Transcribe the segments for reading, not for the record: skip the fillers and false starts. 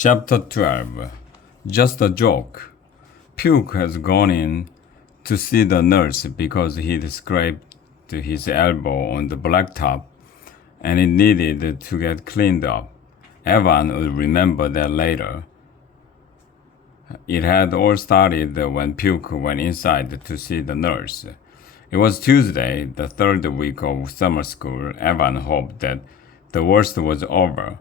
Chapter 12. Just a joke. Puke has gone in to see the nurse because he'd scraped his elbow on the blacktop and it needed to get cleaned up. Evan would remember that later. It had all started when Puke went inside to see the nurse. It was Tuesday, the third week of summer school. Evan hoped that the worst was over.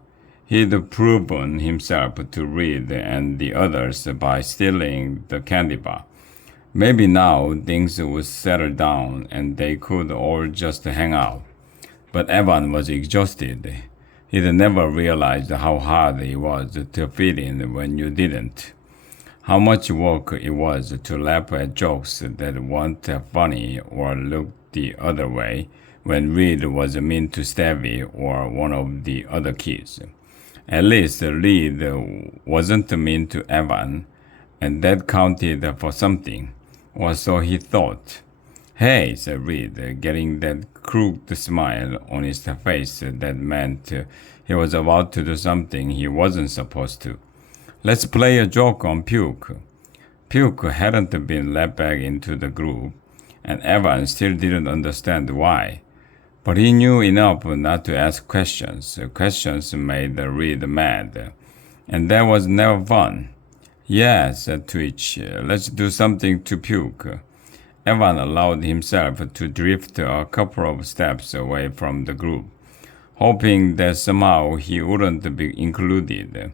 He'd proven himself to Reed and the others by stealing the candy bar. Maybe now things would settle down and they could all just hang out. But Evan was exhausted. He'd never realized how hard it was to fit in when you didn't. How much work it was to laugh at jokes that weren't funny or looked the other way when Reed was mean to Stevie or one of the other kids. At least Reed wasn't mean to Evan, and that counted for something, or so he thought. "Hey," said Reed, getting that crooked smile on his face that meant he was about to do something he wasn't supposed to. "Let's play a joke on Puke." Puke hadn't been let back into the group, and Evan still didn't understand why. But he knew enough not to ask questions. Questions made Reed mad, and that was never fun. "Yeah," said Twitch, "let's do something to Puke." Evan allowed himself to drift a couple of steps away from the group, hoping that somehow he wouldn't be included.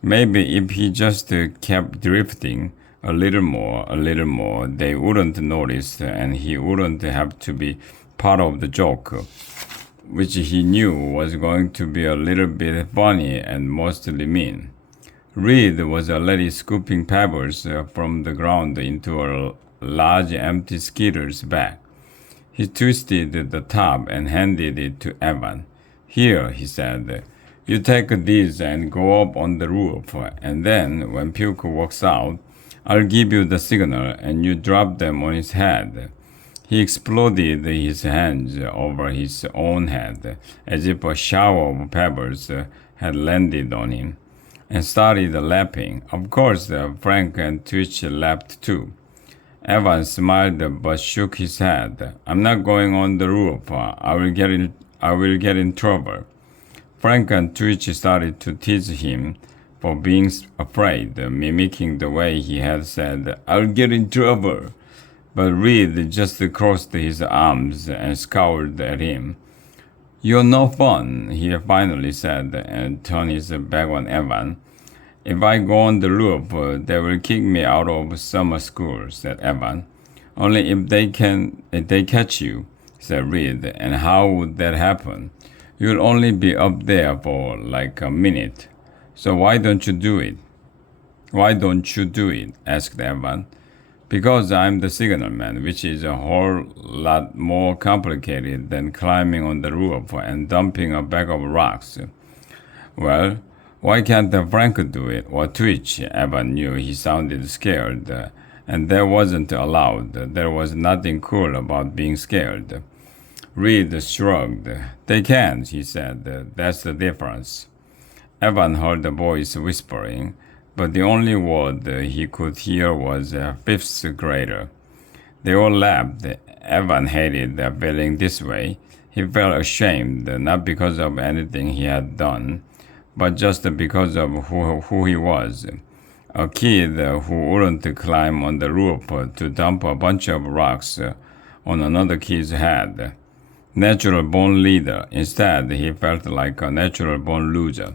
Maybe if he just kept drifting a little more, they wouldn't notice and he wouldn't have to be part of the joke, which he knew was going to be a little bit funny and mostly mean. Reed was already scooping pebbles from the ground into a large empty Skitter's bag. He twisted the top and handed it to Evan. "Here," he said, "you take these and go up on the roof, and then when Puke walks out, I'll give you the signal and you drop them on his head." He exploded his hands over his own head as if a shower of pebbles had landed on him, and started laughing. Of course, Frank and Twitch laughed too. Evan smiled but shook his head. "I'm not going on the roof. I will get in trouble." Frank and Twitch started to tease him for being afraid, mimicking the way he had said, "I'll get in trouble." But Reed just crossed his arms and scowled at him. "You're no fun," he finally said, and turned his back on Evan. "If I go on the roof, they will kick me out of summer school," said Evan. "Only if they catch you," said Reed. "And how would that happen? You'll only be up there for like a minute. So why don't you do it?" "Why don't you do it?" asked Evan. "Because I'm the signalman, which is a whole lot more complicated than climbing on the roof and dumping a bag of rocks." "Well, why can't Frank do it, or Twitch?" Evan knew he sounded scared, and that wasn't allowed. There was nothing cool about being scared. Reed shrugged. "They can't," he said. "That's the difference." Evan heard the voice whispering, but the only word he could hear was fifth grader. They all laughed. Evan hated feeling this way. He felt ashamed, not because of anything he had done, but just because of who he was. A kid who wouldn't climb on the roof to dump a bunch of rocks on another kid's head. Natural born leader. Instead, he felt like a natural born loser.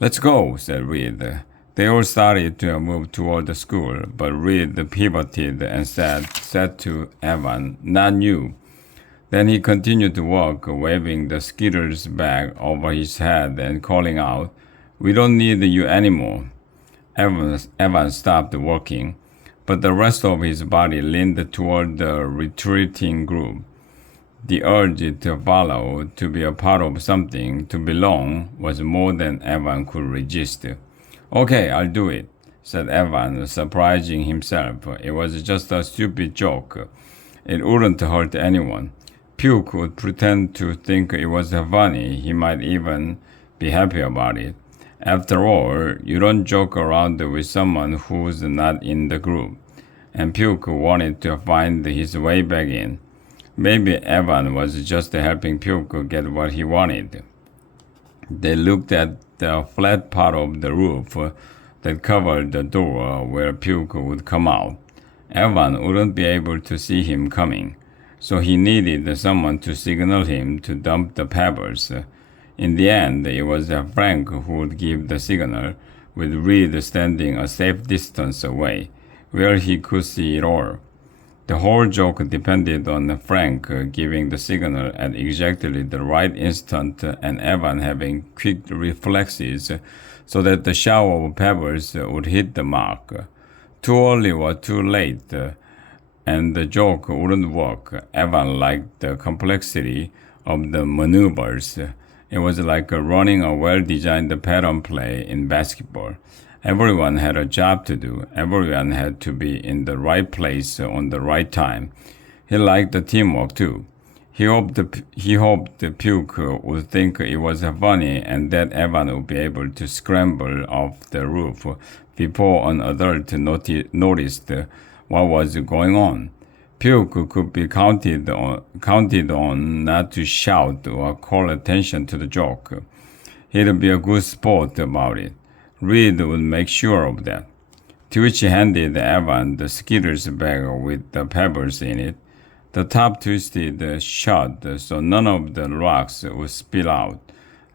"Let's go," said Reed. They all started to move toward the school, but Reed pivoted and said to Evan, "Not you." Then he continued to walk, waving the Skitter's bag over his head and calling out, "We don't need you anymore." Evan stopped walking, but the rest of his body leaned toward the retreating group. The urge to follow, to be a part of something, to belong, was more than Evan could resist. "Okay, I'll do it," said Evan, surprising himself. It was just a stupid joke. It wouldn't hurt anyone. Puke would pretend to think it was funny. He might even be happy about it. After all, you don't joke around with someone who's not in the group. And Puke wanted to find his way back in. Maybe Evan was just helping Puke get what he wanted. They looked at the flat part of the roof that covered the door where Puke would come out. Evan wouldn't be able to see him coming, so he needed someone to signal him to dump the pebbles. In the end, it was Frank who would give the signal, with Reed standing a safe distance away, where he could see it all. The whole joke depended on Frank giving the signal at exactly the right instant and Evan having quick reflexes so that the shower of pebbles would hit the mark. Too early or too late, and the joke wouldn't work. Evan liked the complexity of the maneuvers. It was like running a well-designed pattern play in basketball. Everyone had a job to do. Everyone had to be in the right place on the right time. He liked the teamwork too. He hoped the Puke would think it was funny and that Evan would be able to scramble off the roof before an adult noticed what was going on. Puke could be counted on not to shout or call attention to the joke. He'd be a good sport about it. Reed would make sure of that. Twitch handed Evan the Skittles bag with the pebbles in it. The top twisted shut so none of the rocks would spill out.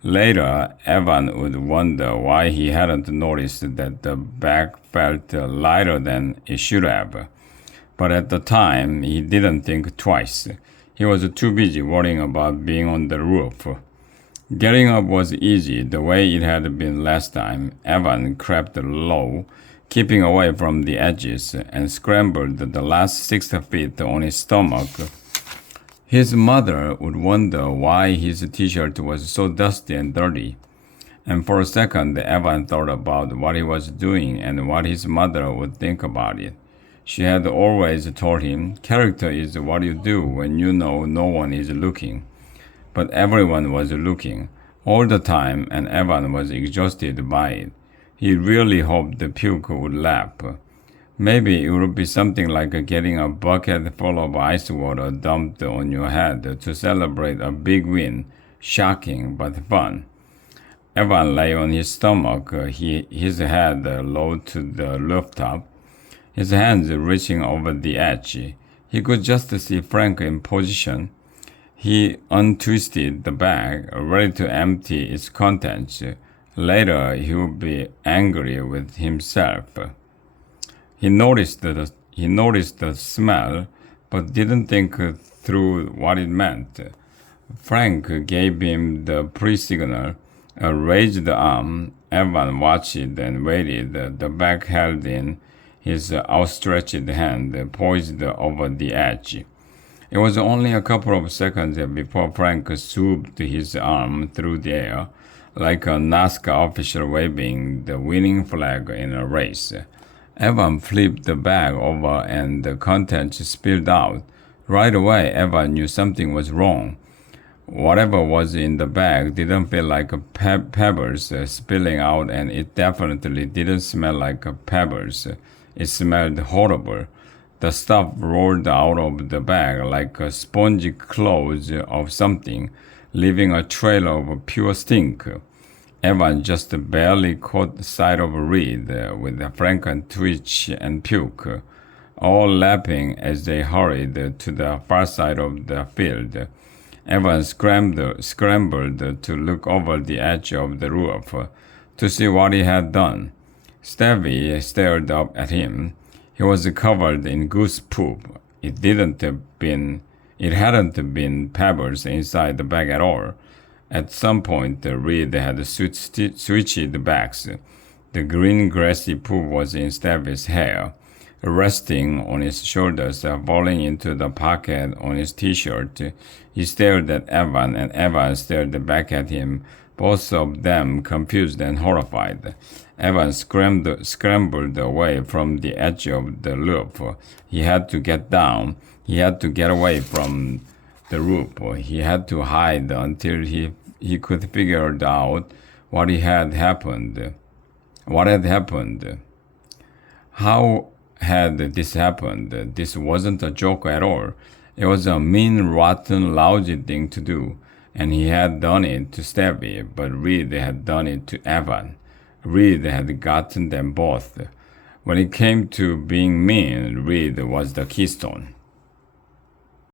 Later, Evan would wonder why he hadn't noticed that the bag felt lighter than it should have. But at the time, he didn't think twice. He was too busy worrying about being on the roof. Getting up was easy, the way it had been last time. Evan crept low, keeping away from the edges, and scrambled the last 6 feet on his stomach. His mother would wonder why his t-shirt was so dusty and dirty. And for a second, Evan thought about what he was doing and what his mother would think about it. She had always told him, character is what you do when you know no one is looking. But everyone was looking all the time, and Evan was exhausted by it. He really hoped the Puke would laugh. Maybe it would be something like getting a bucket full of ice water dumped on your head to celebrate a big win. Shocking, but fun. Evan lay on his stomach, his head low to the rooftop, his hands reaching over the edge. He could just see Frank in position. He untwisted the bag, ready to empty its contents. Later, he would be angry with himself. He noticed the smell, but didn't think through what it meant. Frank gave him the pre-signal, a raised arm. Evan watched and waited, the bag held in his outstretched hand, poised over the edge. It was only a couple of seconds before Frank swooped his arm through the air, like a NASCAR official waving the winning flag in a race. Evan flipped the bag over and the contents spilled out. Right away, Evan knew something was wrong. Whatever was in the bag didn't feel like pebbles spilling out, and it definitely didn't smell like pebbles. It smelled horrible. The stuff rolled out of the bag like a spongy cloud of something, leaving a trail of pure stink. Evan just barely caught sight of Reed, with Frank and Twitch and Puke, all laughing as they hurried to the far side of the field. Evan scrambled to look over the edge of the roof to see what he had done. Stevie stared up at him. He was covered in goose poop. It hadn't been pebbles inside the bag at all. At some point, Reed had switched backs. The green grassy poop was in Stevie's hair, resting on his shoulders, falling into the pocket on his t-shirt. He stared at Evan, and Evan stared back at him, both of them confused and horrified. Evan scrambled away from the edge of the roof. He had to get down. He had to get away from the roof. He had to hide until he could figure out what had happened. What had happened? How had this happened? This wasn't a joke at all. It was a mean, rotten, lousy thing to do, and he had done it to Stevie, but Reed had done it to Evan. Reed had gotten them both. When it came to being mean, Reed was the keystone.